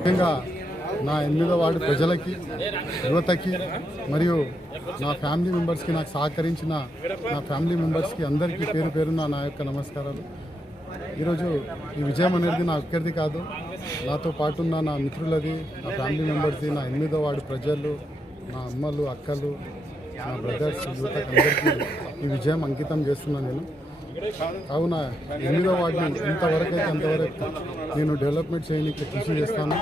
ముఖ్యంగా నా 8వ వార్డు ప్రజలకి, యువతకి మరియు నా ఫ్యామిలీ మెంబర్స్కి, నాకు సహకరించిన నా ఫ్యామిలీ మెంబర్స్కి అందరికీ పేరు పేరున నా యొక్క నమస్కారాలు. ఈరోజు ఈ విజయం అనేది నా ఒక్కరిది కాదు, నాతో పాటున్న నా మిత్రులది, నా ఫ్యామిలీ మెంబర్స్ది, నా 8వ వార్డు ప్రజలు, నా అమ్మలు, అక్కలు, నా బ్రదర్స్, యువతకు అందరికీ ఈ విజయం అంకితం చేస్తున్నాను నేను. కావున 8వ వార్డుని ఎంతవరకు అయితే అంతవరకు నేను డెవలప్మెంట్ చేయడానికి కృషి చేస్తాను.